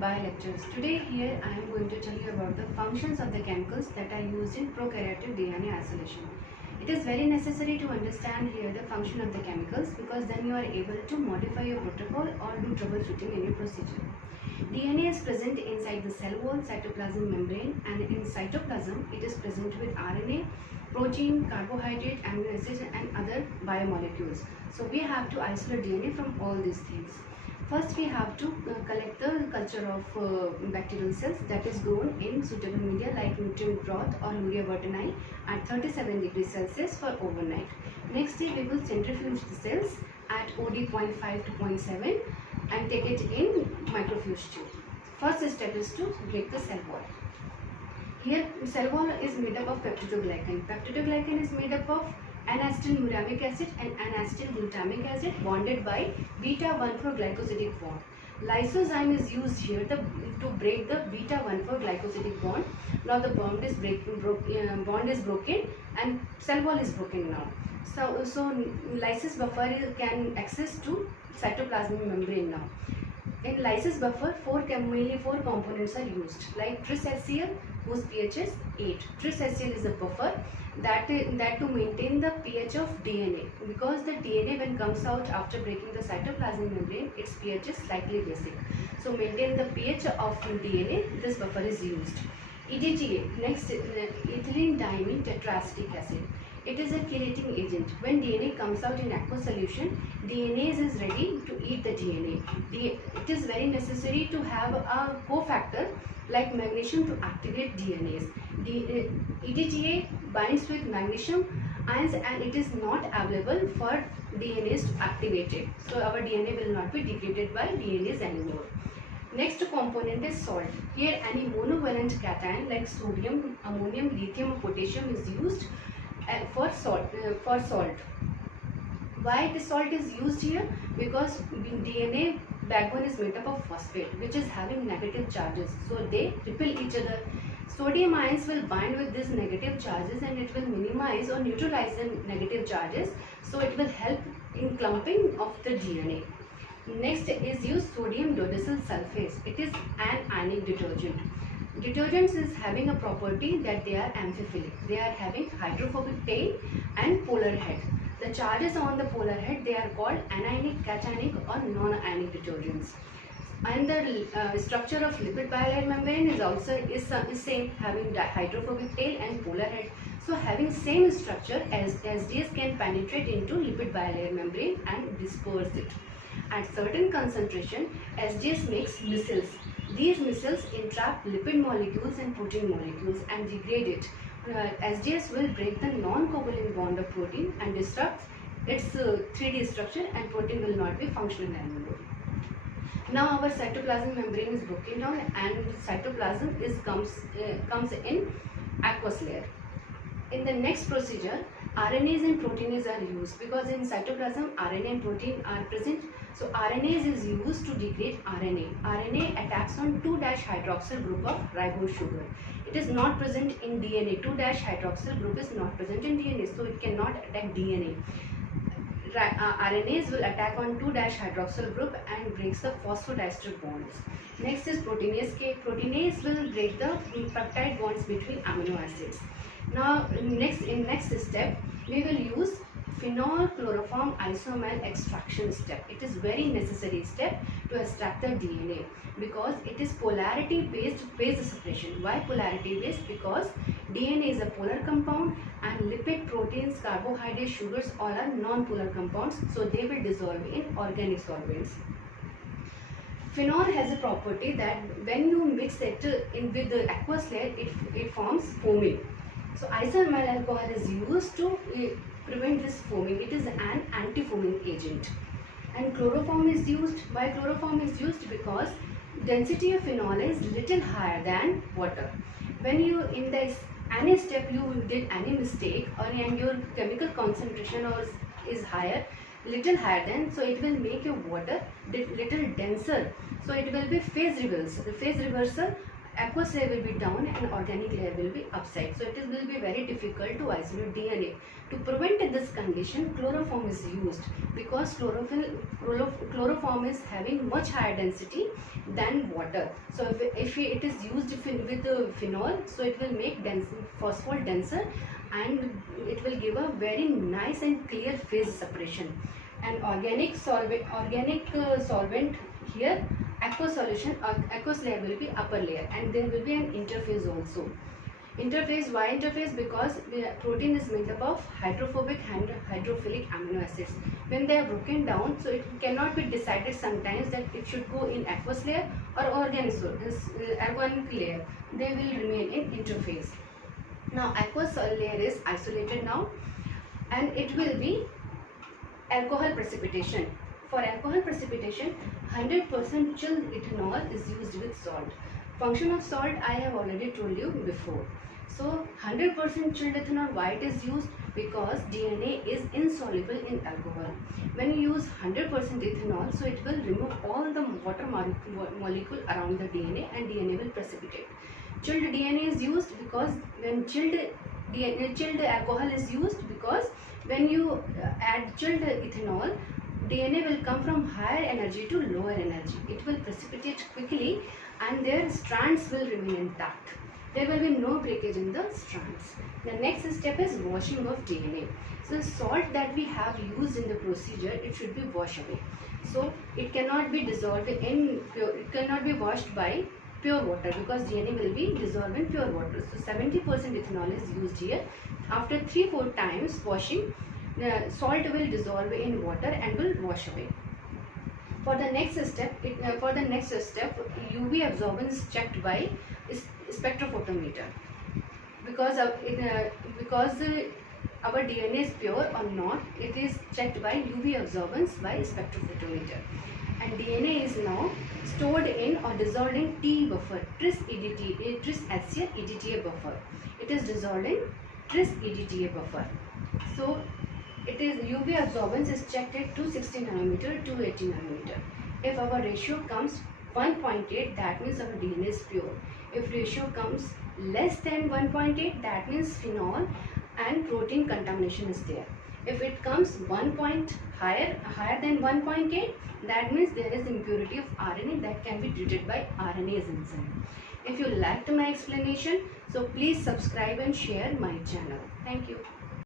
bio lectures. Today here I am going to tell you about the functions of the chemicals that are used in prokaryotic DNA isolation. It is very necessary to understand here the function of the chemicals because then you are able to modify your protocol or do troubleshooting in your procedure. DNA is present inside the cell wall, cytoplasm membrane, and in cytoplasm it is present with RNA, protein, carbohydrate, amino acids and other biomolecules. So we have to isolate DNA from all these things. First we have to collect the culture of bacterial cells that is grown in suitable media like nutrient broth or Luria vertani at 37 degrees Celsius for overnight. Next day we will centrifuge the cells at OD 0.5 to 0.7 and take it in microfuge tube. First step is to break the cell wall. Here cell wall is made up of peptidoglycan. Peptidoglycan is made up of N-acetylmuramic acid and N-acetylglutamic acid bonded by beta-1,4 glycosidic bond. Lysozyme is used here to break the beta-1,4 glycosidic bond. Now the bond is broken and cell wall is broken now. So lysis buffer can access to cytoplasmic membrane now. In lysis buffer, mainly four components are used like tris-HCl whose pH is 8. Tris-HCl is a buffer that to maintain the pH of DNA because the DNA when comes out after breaking the cytoplasmic membrane, its pH is slightly basic. So maintain the pH of DNA, this buffer is used. EDTA, next ethylene diamine tetraacetic acid. It is a chelating agent. When DNA comes out in aqueous solution, DNase is ready to eat the DNA. It is very necessary to have a cofactor like magnesium to activate DNase. EDTA binds with magnesium ions and it is not available for DNase to activate it. So our DNA will not be degraded by DNase anymore. Next component is salt. Here any monovalent cation like sodium, ammonium, lithium or potassium is used for salt. Why the salt is used here? Because DNA backbone is made up of phosphate which is having negative charges. So they repel each other. Sodium ions will bind with these negative charges and it will minimize or neutralize the negative charges. So it will help in clumping of the DNA. Next is use sodium dodecyl sulfase. It is an ionic detergent. Detergents is having a property that they are amphiphilic. They are having hydrophobic tail and polar head. The charges on the polar head they are called anionic, cationic or non-ionic detergents. And the structure of lipid bilayer membrane is also same, having hydrophobic tail and polar head. So having same structure as SDS can penetrate into lipid bilayer membrane and disperse it. At certain concentration, SDS makes micelles. These micelles entrap lipid molecules and protein molecules and degrade it. SDS will break the non-covalent bond of protein and disrupt its 3D structure and protein will not be functional anymore. Now our cytoplasmic membrane is broken down and cytoplasm comes in aqueous layer. In the next procedure, RNase and proteinase are used because in cytoplasm RNA and protein are present. So RNase is used to degrade RNA. RNA attacks on 2-hydroxyl group of ribose sugar. It is not present in DNA. 2-hydroxyl group is not present in DNA, so it cannot attack DNA. RNase will attack on 2-hydroxyl group and breaks the phosphodiester bonds. Next is proteinase. Proteinase will break the peptide bonds between amino acids. Now in next step we will use phenol chloroform isomer extraction step. It is very necessary step to extract the DNA because it is polarity based phase separation. Why polarity based? Because DNA is a polar compound and lipid, proteins, carbohydrates, sugars all are non-polar compounds, so they will dissolve in organic solvents. Phenol has a property that when you mix it in with the aqueous layer, it forms foaming. So isoamyl alcohol is used to prevent this foaming. It is an anti-foaming agent. And chloroform is used. Why chloroform is used? Because density of phenol is little higher than water. When you in this any step you did any mistake or and your chemical concentration is little higher than, so it will make your water little denser. So it will be phase reversal aqueous layer will be down and organic layer will be upside. So it will be very difficult to isolate DNA. To prevent this condition, chloroform is used because chloroform is having much higher density than water. So if it is used with phenol, so it will make phosphol denser, and it will give a very nice and clear phase separation. And organic solvent here, aqueous solution, aqueous layer will be upper layer, and there will be an interface also. Interface, why interface? Because the protein is made up of hydrophobic and hydrophilic amino acids. When they are broken down, so it cannot be decided sometimes that it should go in aqueous layer or organic layer. They will remain in interface. Now aqueous layer is isolated now, and it will be alcohol precipitation. For alcohol precipitation, 100% chilled ethanol is used with salt. Function of salt I have already told you before. So 100% chilled ethanol, why it is used? Because DNA is insoluble in alcohol. When you use 100% ethanol, so it will remove all the water molecule around the DNA, and DNA will precipitate. Chilled DNA is used because when chilled alcohol is used, because when you add chilled ethanol, DNA will come from higher energy to lower energy. It will precipitate quickly and their strands will remain intact. There will be no breakage in the strands. The next step is washing of DNA. So the salt that we have used in the procedure, it should be washed away. So it cannot be dissolved in pure, it cannot be washed by pure water, because DNA will be dissolved in pure water. So 70% ethanol is used here. After 3-4 times washing, the salt will dissolve in water and will wash away. For the next step, UV absorbance is checked by spectrophotometer. Because our DNA is pure or not, it is checked by UV absorbance by spectrophotometer. And DNA is now stored in or dissolved in TE buffer, tris HCl EDTA buffer. It is dissolved in tris EDTA buffer. So it is UV absorbance is checked at 260 nanometer to 80 nanometer. If our ratio comes 1.8, that means our DNA is pure. If ratio comes less than 1.8, that means phenol and protein contamination is there. If it comes higher than 1.8, that means there is impurity of RNA that can be treated by RNase enzyme. If you liked my explanation, so please subscribe and share my channel. Thank you.